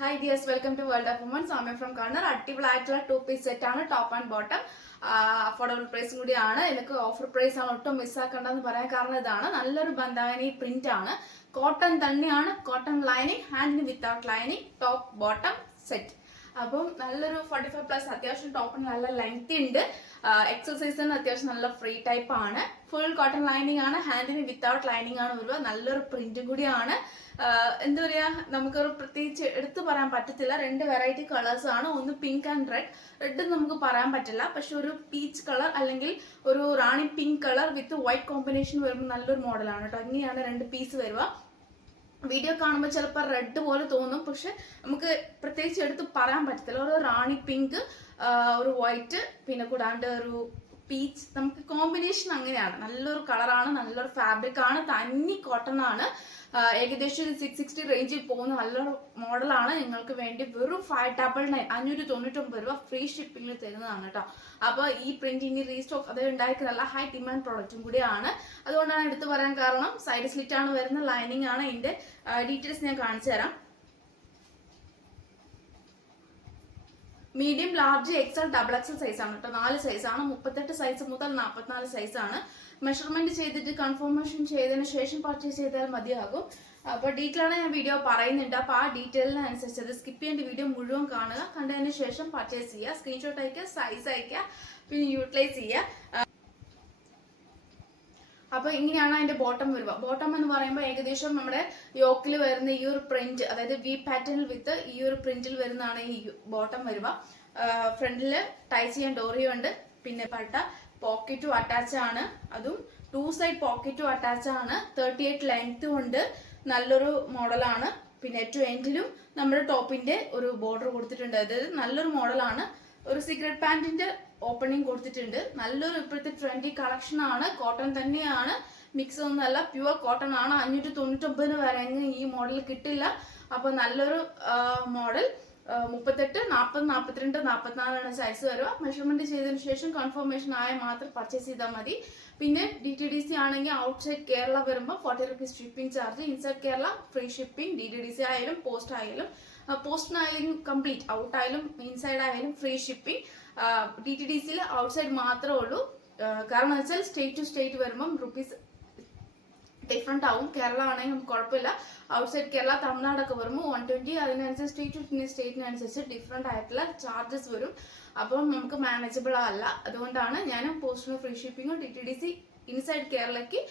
Hi dears, welcome to World of Women. Soumya from Corner. അടിപൊളിയായിട്ടുള്ള two piece set ആണ്, top and bottom. Affordable price കൂടിയാണ്. എനിക്ക് offer price ആണ്, ഒട്ടും മിസ്സാക്കണ്ടെന്ന് പറയാൻ കാരണം ഇതാണ്. നല്ലൊരു ബന്ധാവനി പ്രിന്റ് ആണ്, കോട്ടൺ തന്നെയാണ്, കോട്ടൺ ലൈനിങ്, ഹാൻഡിന് without lining, top bottom set. അപ്പം നല്ലൊരു 45+, അത്യാവശ്യം ടോപ്പിന് നല്ല ലെങ്ത് ഉണ്ട്. എക്സസൈസിന് അത്യാവശ്യം നല്ല ഫ്രീ ടൈപ്പ് ആണ്. ഫുൾ കോട്ടൺ ലൈനിങ് ആണ്, ഹാൻഡിന് വിത്തൗട്ട് ലൈനിങ് ആണ് വരിക. നല്ലൊരു പ്രിന്റും കൂടിയാണ്. എന്താ പറയാ, നമുക്കൊരു പ്രത്യേകിച്ച് എടുത്തു പറയാൻ പറ്റത്തില്ല. രണ്ട് വെറൈറ്റി കളേഴ്സ് ആണ്, ഒന്ന് പിങ്ക് ആൻഡ് റെഡ്. റെഡ് നമുക്ക് പറയാൻ പറ്റില്ല, പക്ഷെ ഒരു പീച്ച് കളർ അല്ലെങ്കിൽ ഒരു Rani pink colour with white combination വരുമ്പോൾ നല്ലൊരു മോഡലാണ് കേട്ടോ. ഇങ്ങനെയാണ് രണ്ട് പീസ് വരിക. വീഡിയോ കാണുമ്പോൾ ചിലപ്പോൾ റെഡ് പോലെ തോന്നും, പക്ഷെ നമുക്ക് പ്രത്യേകിച്ച് എടുത്ത് പറയാൻ പറ്റത്തില്ല. ഒരു റാണി പിങ്ക്, ഒരു വൈറ്റ്, പിന്നെ കൂടാണ്ട് ഒരു പീച്ച്, നമുക്ക് കോമ്പിനേഷൻ അങ്ങനെയാണ്. നല്ലൊരു കളറാണ്, നല്ലൊരു ഫാബ്രിക് ആണ്, തന്നി കോട്ടൺ ആണ്. ഏകദേശം 660 റേഞ്ചിൽ പോകുന്ന നല്ലൊരു മോഡലാണ്. നിങ്ങൾക്ക് വേണ്ടി വെറും 599 599 രൂപ ഫ്രീ ഷിപ്പിംഗിൽ തരുന്നതാണ് കേട്ടോ. അപ്പോൾ ഈ പ്രിന്റ് ഇനി റീസ്റ്റോക്ക് അത് ഉണ്ടായിരിക്കുന്നല്ല, ഹൈ ഡിമാൻഡ് പ്രോഡക്റ്റും കൂടിയാണ്. അതുകൊണ്ടാണ് എടുത്തു പറയാൻ കാരണം. സൈഡ് സ്ലിറ്റ് ആണ് വരുന്ന, ലൈനിങ് ആണ്. ഇതിന്റെ ഡീറ്റെയിൽസ് ഞാൻ കാണിച്ചു തരാം. Medium, large, XL, double XL size ആണ് കേട്ടോ. 4 സൈസാണ്. 38 സൈസ് മുതൽ 44 സൈസാണ്. മെഷർമെന്റ് ചെയ്തിട്ട് കൺഫർമേഷൻ ചെയ്തതിന് ശേഷം പർച്ചേസ് ചെയ്താൽ മതിയാകും. അപ്പോൾ ഡീറ്റെയിൽ ആണ് ഞാൻ വീഡിയോ പറയുന്നുണ്ട്. അപ്പോൾ ആ ഡീറ്റെയിലിനനുസരിച്ച് അത് സ്കിപ്പ് ചെയ്യേണ്ട വീഡിയോ മുഴുവൻ കാണുക. കണ്ടതിന് ശേഷം പർച്ചേസ് ചെയ്യുക. സ്ക്രീൻഷോട്ട് അയക്കുക, സൈസ് അയക്കുക, പിന്നെ യൂട്ടിലൈസ് ചെയ്യുക. അപ്പൊ ഇങ്ങനെയാണ് അതിന്റെ ബോട്ടം വരിക. ബോട്ടം എന്ന് പറയുമ്പോൾ ഏകദേശം നമ്മുടെ യോക്കിൽ വരുന്ന ഈ ഒരു പ്രിന്റ്, അതായത് വി പാറ്റേണിൽ വിത്ത് ഈ ഒരു പ്രിന്റിൽ വരുന്നതാണ് ഈ ബോട്ടം വരിക. ഫ്രണ്ടില് ടൈ ചെയ്യാൻ ഡോറിയോ ഉണ്ട്. പിന്നെ പട്ട പോക്കറ്റും അറ്റാച്ച് ആണ്, അതും 2 സൈഡ് പോക്കറ്റും അറ്റാച്ച് ആണ്. 38 ലെങ്ത്തും ഉണ്ട്. നല്ലൊരു മോഡലാണ്. പിന്നെ ഏറ്റവും എൻഡിലും നമ്മുടെ ടോപ്പിന്റെ ഒരു ബോർഡർ കൊടുത്തിട്ടുണ്ട്. അതായത് നല്ലൊരു മോഡലാണ്. ഒരു സീക്രട്ട് പാന്റിന്റെ ഓപ്പണിംഗ് കൊടുത്തിട്ടുണ്ട്. നല്ലൊരു ഇപ്പോഴത്തെ ട്രെൻഡി കളക്ഷൻ ആണ്. കോട്ടൺ തന്നെയാണ്, മിക്സ് ഒന്നല്ല, പ്യുവർ കോട്ടൺ ആണ്. 599 വരെ ഈ മോഡൽ കിട്ടില്ല. അപ്പൊ നല്ലൊരു മോഡൽ. 38, 40, 42, 44 സൈസ് വരിക. മെഷർമെന്റ് ചെയ്തതിനു ശേഷം കൺഫർമേഷൻ ആയ മാത്രം പർച്ചേസ് ചെയ്താൽ മതി. പിന്നെ DTDC ആണെങ്കിൽ ഔട്ട്സൈഡ് കേരള വരുമ്പോൾ 40 rupees shipping charge, inside Kerala free shipping. DTDC ആയാലും പോസ്റ്റ് ആയാലും, പോസ്റ്റിനായാലും കംപ്ലീറ്റ്, ഔട്ട് ആയാലും ഇൻസൈഡ് ആയാലും ഫ്രീ ഷിപ്പിംഗ്. DTDCയിൽ ഔട്ട്സൈഡ് മാത്രമേ ഉള്ളൂ. കാരണം വെച്ചാൽ സ്റ്റേറ്റ് ടു സ്റ്റേറ്റ് വരുമ്പം റുപ്പീസ് ഡിഫറെന്റ് ആവും. കേരള ആണെങ്കിൽ നമുക്ക് കുഴപ്പമില്ല. ഔട്ട്സൈഡ് കേരള, തമിഴ്നാടൊക്കെ വരുമ്പോൾ 120. അതിനനുസരിച്ച് സ്റ്റേറ്റിനനുസരിച്ച് ഡിഫറെന്റ് ആയിട്ടുള്ള ചാർജസ് വരും. അപ്പം നമുക്ക് മാനേജബിൾ അല്ല. അതുകൊണ്ടാണ് ഞാൻ പോസ്റ്റിന് ഫ്രീ ഷിപ്പിംഗും DTDC ഇൻസൈഡ് കേരളയ്ക്ക്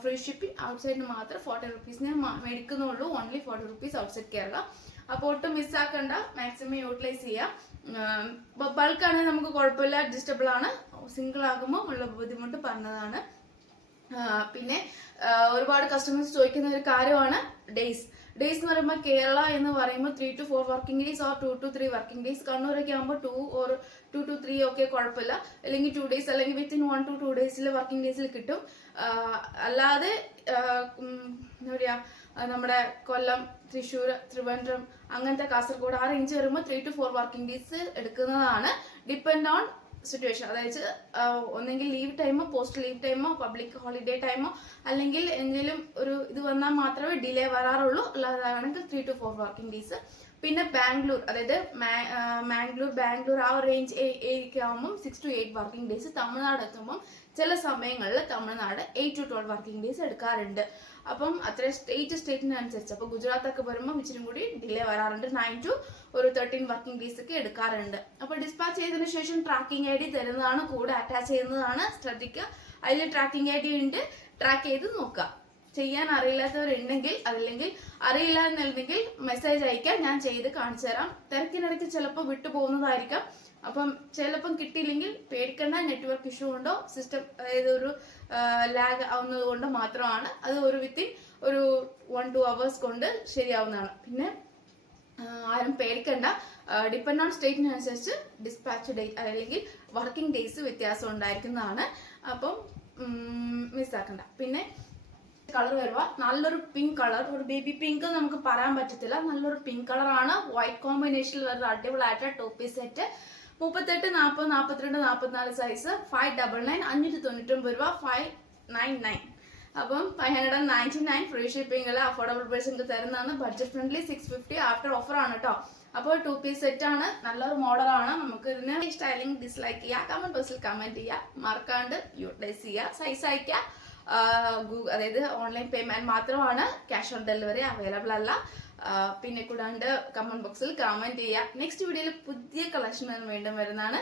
ഫ്രീ ഷിപ്പിംഗ്, ഔട്ട്സൈഡിന് മാത്രം 40 റുപ്പീസിന് മേടിക്കുന്നുള്ളൂ. Only 40 rupees outside Kerala. അപ്പോൾ ഒട്ടും മിസ്സാക്കണ്ട, മാക്സിമം യൂട്ടിലൈസ് ചെയ്യാം. ബൾക്കാണെങ്കിൽ നമുക്ക് കുഴപ്പമില്ല, അഡ്ജസ്റ്റബിൾ ആണ്. സിംഗിൾ ആകുമ്പോൾ ഉള്ള ബുദ്ധിമുട്ട് പറഞ്ഞതാണ്. പിന്നെ ഒരുപാട് കസ്റ്റമേഴ്സ് ചോദിക്കുന്ന ഒരു കാര്യമാണ് ഡേയ്സ്. ഡേയ്സ് എന്ന് പറയുമ്പോൾ കേരള എന്ന് പറയുമ്പോൾ 3 to 4 working days or 2 to 3 working days. കണ്ണൂരൊക്കെ ആകുമ്പോൾ 2 to 3 ഒക്കെ കുഴപ്പമില്ല. അല്ലെങ്കിൽ 2 ഡേയ്സ് അല്ലെങ്കിൽ വിത്തിൻ 1 to 2 ഡേയ്സിൽ വർക്കിംഗ് ഡേയ്സിൽ കിട്ടും. അല്ലാതെ എന്താ പറയുക, നമ്മുടെ കൊല്ലം, തൃശ്ശൂർ, ട്രിവാൻഡ്രം, അങ്ങനത്തെ കാസർഗോഡ് ആ റേഞ്ച് വരുമ്പോൾ 3 to 4 വർക്കിംഗ് ഡേയ്സ് എടുക്കുന്നതാണ്. Depend on situation. അതായത് ഒന്നെങ്കിൽ ലീവ് ടൈമോ, പോസ്റ്റ് ലീവ് ടൈമോ, പബ്ലിക് ഹോളിഡേ ടൈമോ, അല്ലെങ്കിൽ എന്തെങ്കിലും ഒരു ഇത് വന്നാൽ മാത്രമേ ഡിലേ വരാറുള്ളൂ. അല്ലാതാണെങ്കിൽ 3 to 4 വർക്കിംഗ് ഡേയ്സ്. പിന്നെ ബാംഗ്ലൂർ, അതായത് ബാംഗ്ലൂർ ആ റേഞ്ച് ഏരിയ ആകുമ്പോൾ 6 to 8 വർക്കിംഗ് ഡേയ്സ്. തമിഴ്നാട് എത്തുമ്പം ചില സമയങ്ങളിൽ തമിഴ്നാട് 8 to 12 വർക്കിംഗ് ഡേയ്സ് എടുക്കാറുണ്ട്. അപ്പം അത്ര സ്റ്റേറ്റിനനുസരിച്ച്. അപ്പോൾ ഗുജറാത്തൊക്കെ വരുമ്പോൾ ഇച്ചിരി കൂടി ഡിലേ വരാറുണ്ട്. 9 to 13 വർക്കിംഗ് ഡേയ്സ് ഒക്കെ എടുക്കാറുണ്ട്. അപ്പോൾ ഡിസ്പാച്ച് ചെയ്തതിനു ശേഷം ട്രാക്കിംഗ് ID തരുന്നതാണ്, കൂടെ അറ്റാച്ച് ചെയ്യുന്നതാണ്. ശ്രദ്ധിക്കുക, അതിൽ ട്രാക്കിംഗ് ID ഉണ്ട്. ട്രാക്ക് ചെയ്ത് നോക്കുക. ചെയ്യാൻ അറിയില്ലാത്തവരുണ്ടെങ്കിൽ, അതല്ലെങ്കിൽ അറിയില്ല എന്നുണ്ടെങ്കിൽ മെസ്സേജ് അയക്കാൻ, ഞാൻ ചെയ്ത് കാണിച്ചു തരാം. തിരക്കിനിടയ്ക്ക് ചിലപ്പോൾ വിട്ടുപോകുന്നതായിരിക്കാം. അപ്പം ചിലപ്പം കിട്ടിയില്ലെങ്കിൽ പേടിക്കേണ്ട. നെറ്റ്വർക്ക് ഇഷ്യൂ ഉണ്ടോ, സിസ്റ്റം അതായത് ഒരു ലാഗ് ആവുന്നത് കൊണ്ട് മാത്രമാണ്. അത് വിത്തിൻ ഒരു 1-2 hours കൊണ്ട് ശരിയാവുന്നതാണ്. പിന്നെ ആരും പേടിക്കണ്ട. ഡിപ്പെൻഡ് ഓൺ സ്റ്റേറ്റിനനുസരിച്ച് ഡിസ്പാച്ച് ഡേറ്റ് അല്ലെങ്കിൽ വർക്കിംഗ് ഡേയ്സ് വ്യത്യാസം ഉണ്ടായിരിക്കുന്നതാണ്. അപ്പം മിസ്സാക്കണ്ട. പിന്നെ കളർ വരുക നല്ലൊരു പിങ്ക് കളർ, ഒരു ബേബി പിങ്ക് നമുക്ക് പറയാൻ പറ്റത്തില്ല. നല്ലൊരു പിങ്ക് കളറാണ്. വൈറ്റ് കോമ്പിനേഷനിൽ വരുന്ന അടിപൊളിയായിട്ട് ടോപ്പ് പീസ് സെറ്റ്. 38, 40, 42, 44 സൈസ്. 599 599 രൂപ. 599 അപ്പം 599 ഫ്രീ ഷിപ്പിംഗിൽ അഫോർഡബിൾ പ്രൈസ് നിങ്ങൾക്ക് തരുന്നതാണ്. ബഡ്ജറ്റ് ഫ്രണ്ട്ലി 650 ആഫ്റ്റർ ഓഫർ ആണ് കേട്ടോ. അപ്പോൾ 2 പീസ് സെറ്റ് ആണ്, നല്ലൊരു മോഡലാണ്. നമുക്ക് ഇതിന് സ്റ്റൈലിംഗ് ഡിസ്ലൈക്ക് ചെയ്യുക, കമന്റ് ബോക്സിൽ കമന്റ് ചെയ്യുക, മറക്കാണ്ട് യൂട്ടിലൈസ് ചെയ്യുക, സൈസ് അയക്കുക. അതായത് ഓൺലൈൻ പേയ്മെന്റ് മാത്രമാണ്, ക്യാഷ് ഓൺ ഡെലിവറി അവൈലബിൾ അല്ല. പിന്നെ കൂടാണ്ട് കമന്റ് ബോക്സിൽ കമന്റ് ചെയ്യുക. നെക്സ്റ്റ് വീഡിയോയിൽ പുതിയ കളക്ഷൻ വീണ്ടും വരുന്നതാണ്.